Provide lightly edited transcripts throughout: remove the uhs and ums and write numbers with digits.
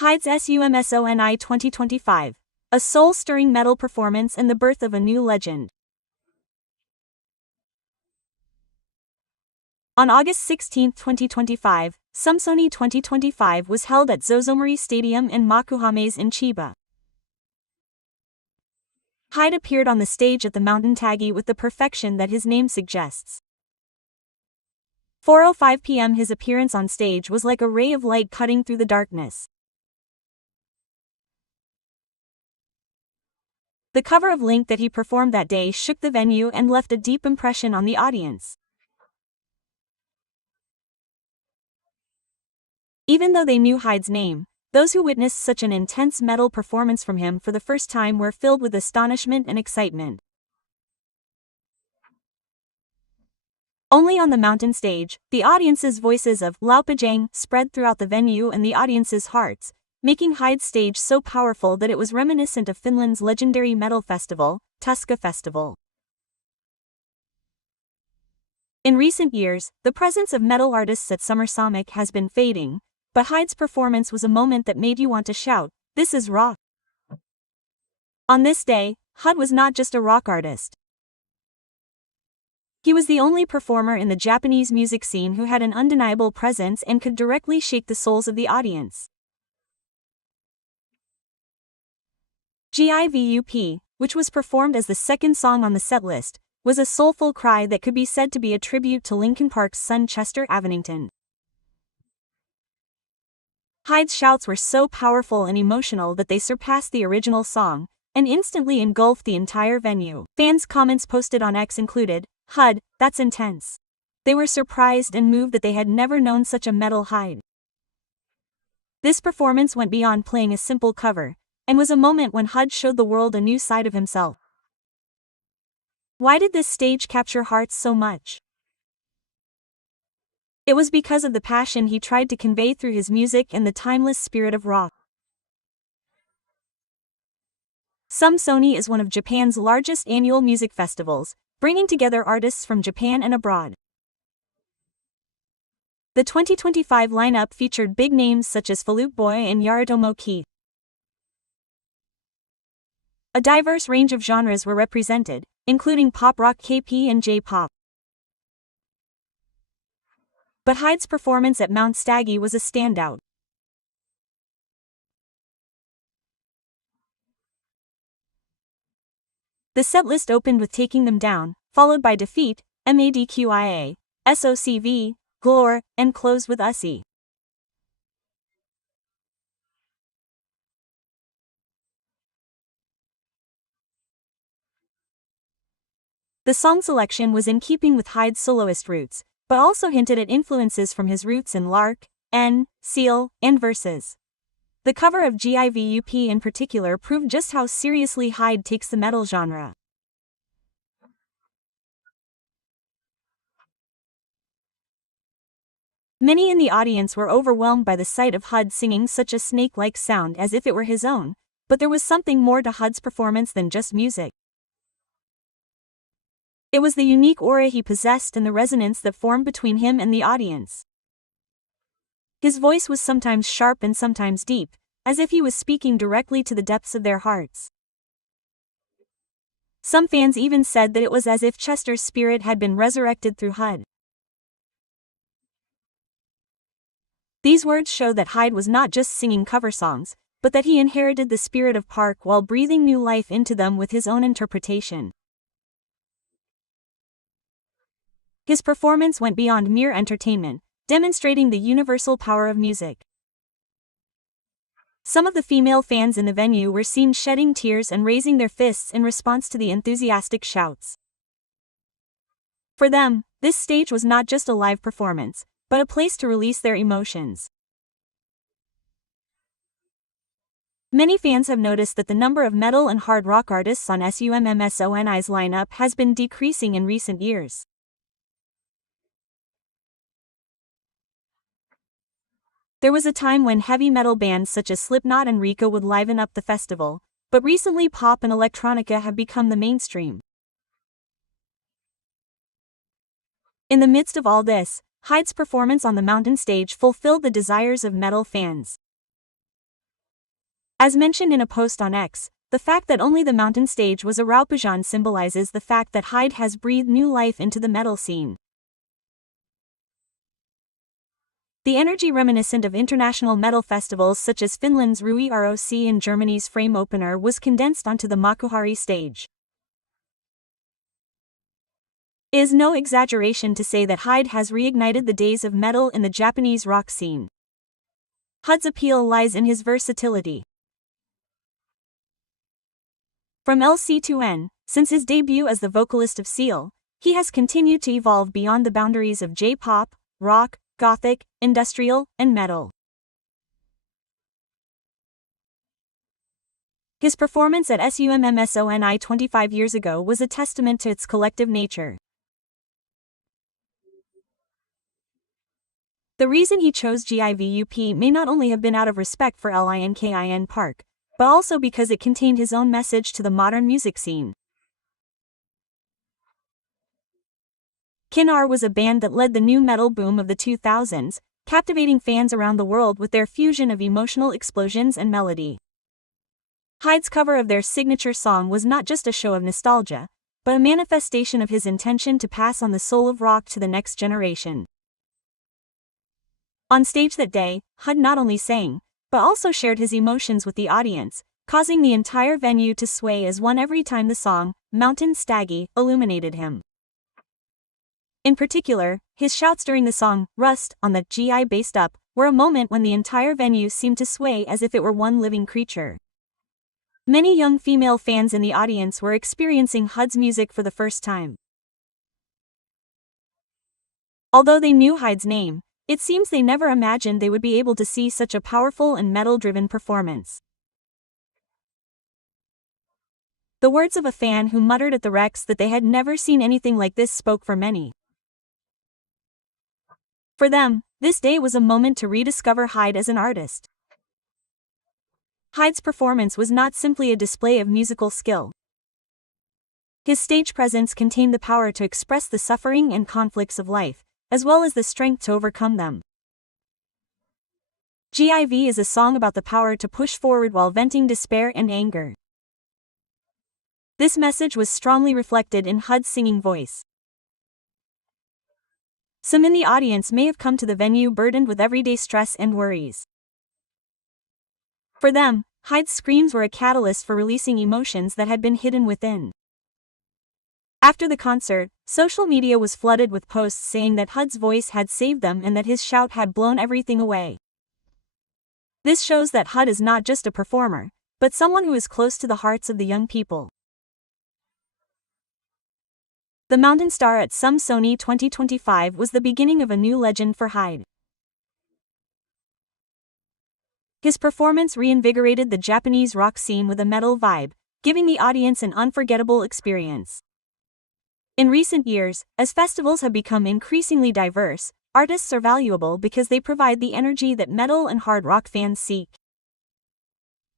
HYDE's SUMMER 2025. A soul-stirring metal performance and the birth of a new legend. On August 16, 2025, SUMMER 2025 was held at ZOZO Stadium in Makuhames in Chiba. HYDE appeared on the stage at the Mountain Tagi with the perfection that his name suggests. 4:05 p.m. His appearance on stage was like a ray of light cutting through the darkness. The cover of Link that he performed that day shook the venue and left a deep impression on the audience. Even though they knew HYDE's name, those who witnessed such an intense metal performance from him for the first time were filled with astonishment and excitement. Only on the mountain stage, the audience's voices of WOWOW pa jang spread throughout the venue and the audience's hearts, making HYDE's stage so powerful that it was reminiscent of Finland's legendary metal festival, Tuska Festival. In recent years, the presence of metal artists at Summer Sonic has been fading, but HYDE's performance was a moment that made you want to shout, "This is rock!" On this day, HYDE was not just a rock artist. He was the only performer in the Japanese music scene who had an undeniable presence and could directly shake the souls of the audience. GIVUP, which was performed as the second song on the setlist, was a soulful cry that could be said to be a tribute to Linkin Park's son Chester Avenington. HYDE's shouts were so powerful and emotional that they surpassed the original song, and instantly engulfed the entire venue. Fans' comments posted on X included, "HYDE, that's intense." They were surprised and moved that they had never known such a metal HYDE. This performance went beyond playing a simple cover, and was a moment when HYDE showed the world a new side of himself. Why did this stage capture hearts so much? It was because of the passion he tried to convey through his music and the timeless spirit of rock. SUMMER is one of Japan's largest annual music festivals, bringing together artists from Japan and abroad. The 2025 lineup featured big names such as Fall Out Boy and Yoritomo Keith. A diverse range of genres were represented, including pop rock, K-pop and J-pop. But HYDE's performance at Mount Stagi was a standout. The setlist opened with Taking Them Down, followed by Defeat, MADQIA, SOCV, Glor, and closed with Ussie. The song selection was in keeping with HYDE's soloist roots, but also hinted at influences from his roots in L'Arc, Ciel, and Verses. The cover of GIVUP in particular proved just how seriously HYDE takes the metal genre. Many in the audience were overwhelmed by the sight of HYDE singing such a snake-like sound as if it were his own, but there was something more to HYDE's performance than just music. It was the unique aura he possessed and the resonance that formed between him and the audience. His voice was sometimes sharp and sometimes deep, as if he was speaking directly to the depths of their hearts. Some fans even said that it was as if Chester's spirit had been resurrected through HYDE. These words show that HYDE was not just singing cover songs, but that he inherited the spirit of Park while breathing new life into them with his own interpretation. His performance went beyond mere entertainment, demonstrating the universal power of music. Some of the female fans in the venue were seen shedding tears and raising their fists in response to the enthusiastic shouts. For them, this stage was not just a live performance, but a place to release their emotions. Many fans have noticed that the number of metal and hard rock artists on SUMMER's lineup has been decreasing in recent years. There was a time when heavy metal bands such as Slipknot and Rika would liven up the festival, but recently pop and electronica have become the mainstream. In the midst of all this, HYDE's performance on the mountain stage fulfilled the desires of metal fans. As mentioned in a post on X, the fact that only the mountain stage was a WOWOW pa Jan symbolizes the fact that HYDE has breathed new life into the metal scene. The energy reminiscent of international metal festivals such as Finland's Rui ROC and Germany's Frame Opener was condensed onto the Makuhari stage. It is no exaggeration to say that HYDE has reignited the days of metal in the Japanese rock scene. HYDE's appeal lies in his versatility. From LC to N, since his debut as the vocalist of Ciel, he has continued to evolve beyond the boundaries of J-pop, rock, gothic, industrial, and metal. His performance at SUMMER 25 years ago was a testament to its collective nature. The reason he chose GIVUP may not only have been out of respect for Linkin Park, but also because it contained his own message to the modern music scene. KINR was a band that led the new metal boom of the 2000s, captivating fans around the world with their fusion of emotional explosions and melody. HYDE's cover of their signature song was not just a show of nostalgia, but a manifestation of his intention to pass on the soul of rock to the next generation. On stage that day, HYDE not only sang, but also shared his emotions with the audience, causing the entire venue to sway as one every time the song, Mountain Staggy, illuminated him. In particular, his shouts during the song, Rust, on the GI Based Up, were a moment when the entire venue seemed to sway as if it were one living creature. Many young female fans in the audience were experiencing HYDE's music for the first time. Although they knew HYDE's name, it seems they never imagined they would be able to see such a powerful and metal-driven performance. The words of a fan who muttered at the Rex that they had never seen anything like this spoke for many. For them, this day was a moment to rediscover HYDE as an artist. HYDE's performance was not simply a display of musical skill. His stage presence contained the power to express the suffering and conflicts of life, as well as the strength to overcome them. GIV is a song about the power to push forward while venting despair and anger. This message was strongly reflected in HYDE's singing voice. Some in the audience may have come to the venue burdened with everyday stress and worries. For them, HYDE's screams were a catalyst for releasing emotions that had been hidden within. After the concert, social media was flooded with posts saying that HYDE's voice had saved them and that his shout had blown everything away. This shows that HYDE is not just a performer, but someone who is close to the hearts of the young people. The Mountain Star at Some Sony 2025 was the beginning of a new legend for HYDE. His performance reinvigorated the Japanese rock scene with a metal vibe, giving the audience an unforgettable experience. In recent years, as festivals have become increasingly diverse, artists are valuable because they provide the energy that metal and hard rock fans seek.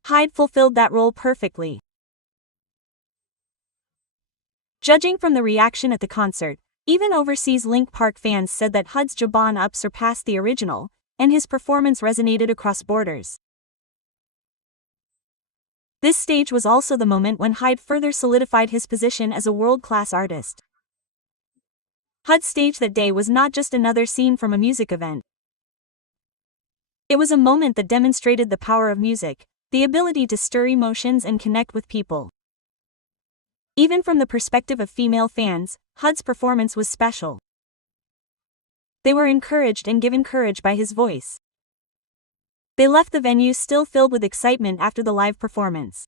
HYDE fulfilled that role perfectly. Judging from the reaction at the concert, even overseas Linkin Park fans said that HYDE's Given Up surpassed the original, and his performance resonated across borders. This stage was also the moment when HYDE further solidified his position as a world-class artist. HYDE's stage that day was not just another scene from a music event. It was a moment that demonstrated the power of music, the ability to stir emotions and connect with people. Even from the perspective of female fans, HYDE's performance was special. They were encouraged and given courage by his voice. They left the venue still filled with excitement after the live performance.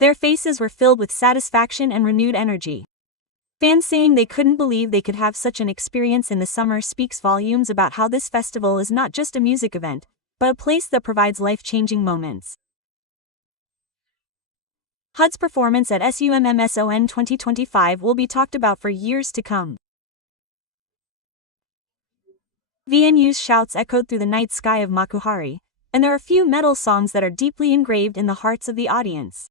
Their faces were filled with satisfaction and renewed energy. Fans saying they couldn't believe they could have such an experience in the summer speaks volumes about how this festival is not just a music event, but a place that provides life-changing moments. HYDE's performance at SUMMER 2025 will be talked about for years to come. VNU's shouts echoed through the night sky of Makuhari, and there are few metal songs that are deeply engraved in the hearts of the audience.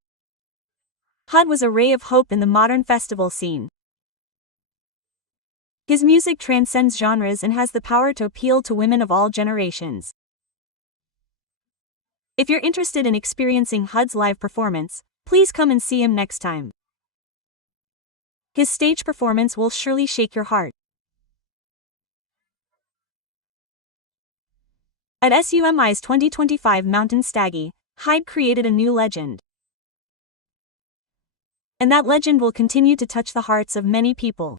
HYDE was a ray of hope in the modern festival scene. His music transcends genres and has the power to appeal to women of all generations. If you're interested in experiencing HYDE's live performance, please come and see him next time. His stage performance will surely shake your heart. At SUMMER's 2025 Mountain STAGE, HYDE created a new legend. And that legend will continue to touch the hearts of many people.